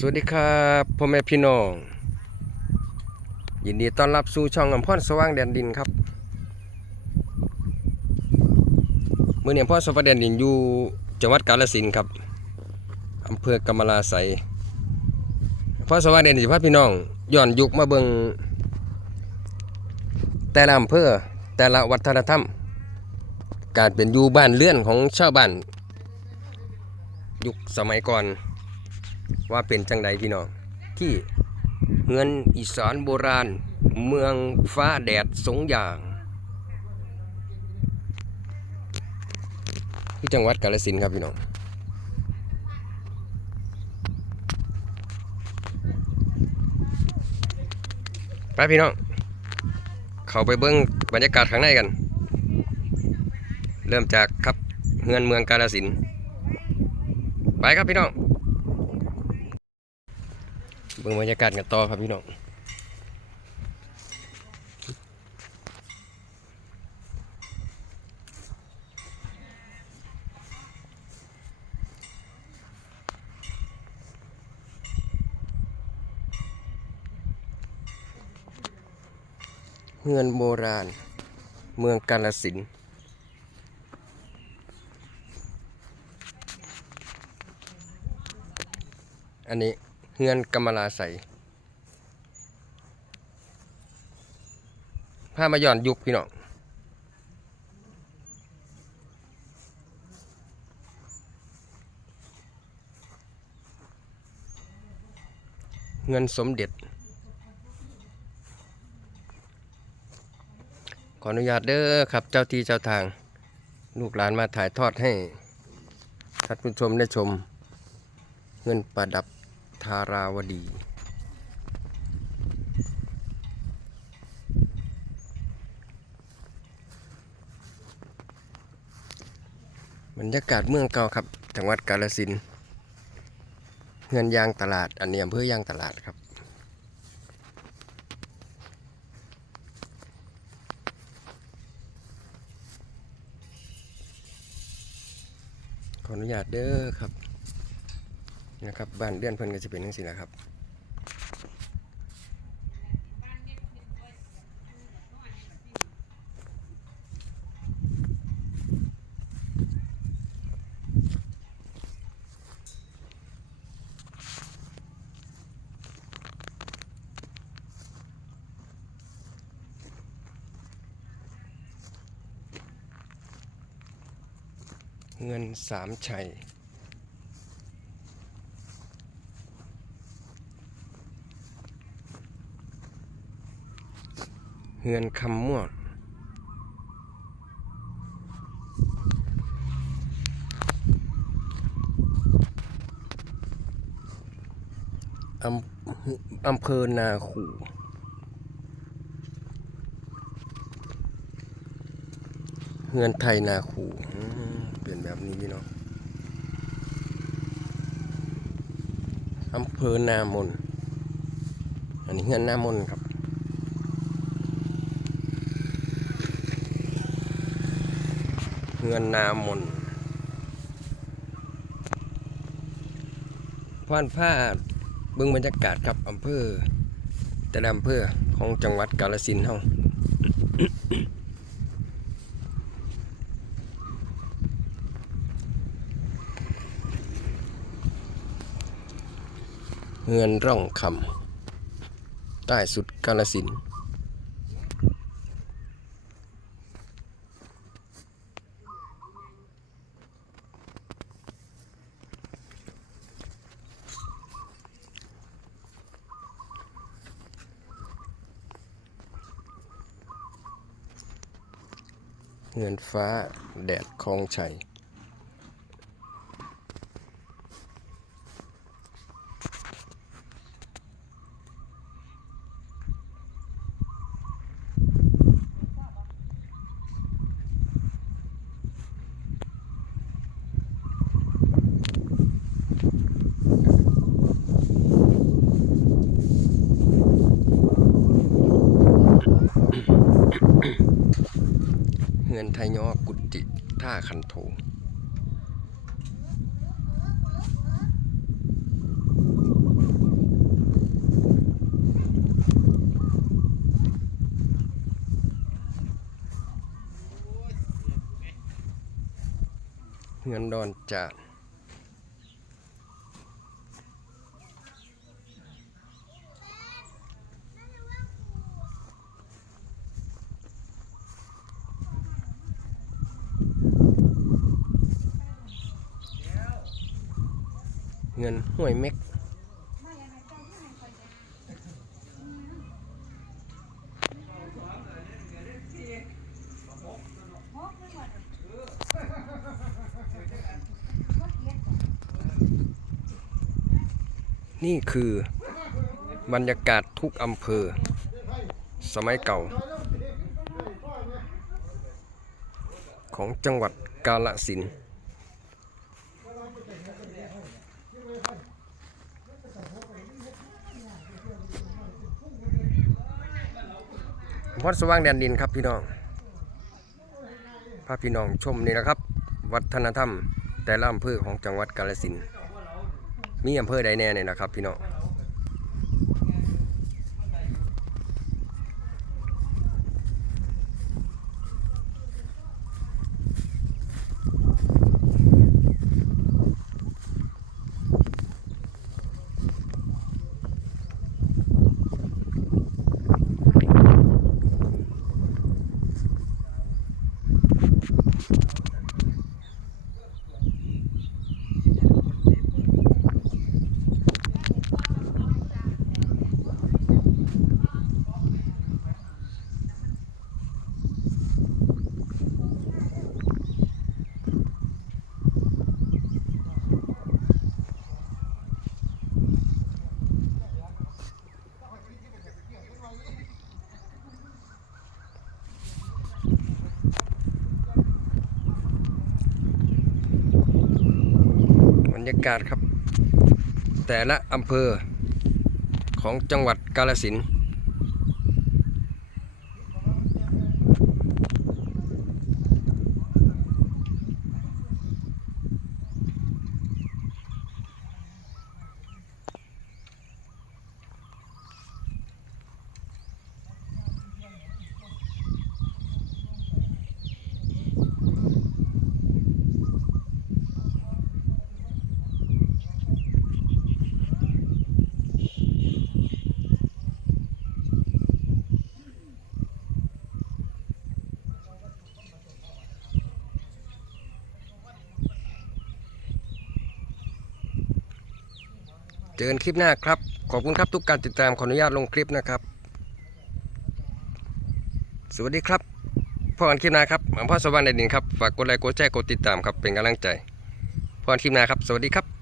สวัสดีครับพ่อแม่พี่น้อง ยินดีต้อนรับสู่ช่องอำพรสว่างแดนดินครับเมื่อเนี้อำพรสว่างแดนดินอยู่จังหวัดกาฬสินธุ์ครับอำเภอกำมะลาไสยอสว่างแดนดินสิพาพี่น้องย้อนยุคมาเบิงแต่ละอำเภอแต่ละวัฒนธรรม การเป็นอยู่บ้านเรือนของชาวบ้านยุคสมัยก่อน ว่าเป็นจังใดพี่น้อง ที่เงินอีสานโบราณ เมืองฟ้าแดดสงอย่างที่จังหวัดกาฬสินครับพี่น้องไปพี่น้อง เข้าไปเบิ้งบรรยากาศข้างในกัน เริ่มจากครับเงินเมืองกาฬสิน ไปครับพี่น้อง เบิ่งบรรยากาศกันต่อครับพี่น้องเฮือนโบราณ เมืองกาลสินอันนี้ เฮือนกำมลาใสพามาย้อนยุคพี่น้องเงินสมเด็จ ขออนุญาตเด้อครับเจ้าที่เจ้าทาง ลูกหลานมาถ่ายทอดให้ท่านผู้ชมได้ชม เงินประดับ ธาราวดี บรรยากาศเมืองเก่าครับ จังหวัดกาฬสินเงินยางตลาด อันนี้อำเภอยางตลาดครับขออนุญาตเด้อครับ นะครับบ้านเดือนเพิ่นก็จะเป็นจังซี่นะครับเงินสามชัย เงินคำม่วนอำอำเภอนาคูเงินไทยนาคูอืมเป็นแบบนี้พี่น้องอำเภอนามน อันนี้เงินนามนครับ เงินนามนพานผ้าเบื้องบรรยากาศครับอำเภอ แต่ละอำเภอของจังหวัดกาฬสินธุ์เฮาเงินร่องคำใต้สุดกาลสินธุ์ เงินฟ้าแดดคลองชัย เฮือนไทยยอกุติท่าคันโถเฮือนดอนจาน เงินห้วยเม็กนี่คือบรรยากาศทุกอำเภอ สมัยเก่า ของจังหวัดกาฬสินธุ์ วัดสว่างแดนดินครับพี่น้องพาพี่น้องชมนี่นะครับ วัฒนธรรม แต่ละอำเภอของจังหวัดกาฬสินมีอำเภอใดแน่เนี่ยนะครับ พี่น้อง รรยากาศครับ แต่ละอำเภอของจังหวัดกาลสิน เจอกันคลิปหน้าครับ ขอบคุณครับทุกการติดตามขออนุญาตลงคลิปนะครับ สวัสดีครับพ่อกันคลิปหน้าครับอำเภอสว่างแดนดินครับ ฝากกดไลค์กดแชร์กดติดตามครับเป็นกำลังใจพ่อกันคลิปหน้าครับ สวัสดีครับ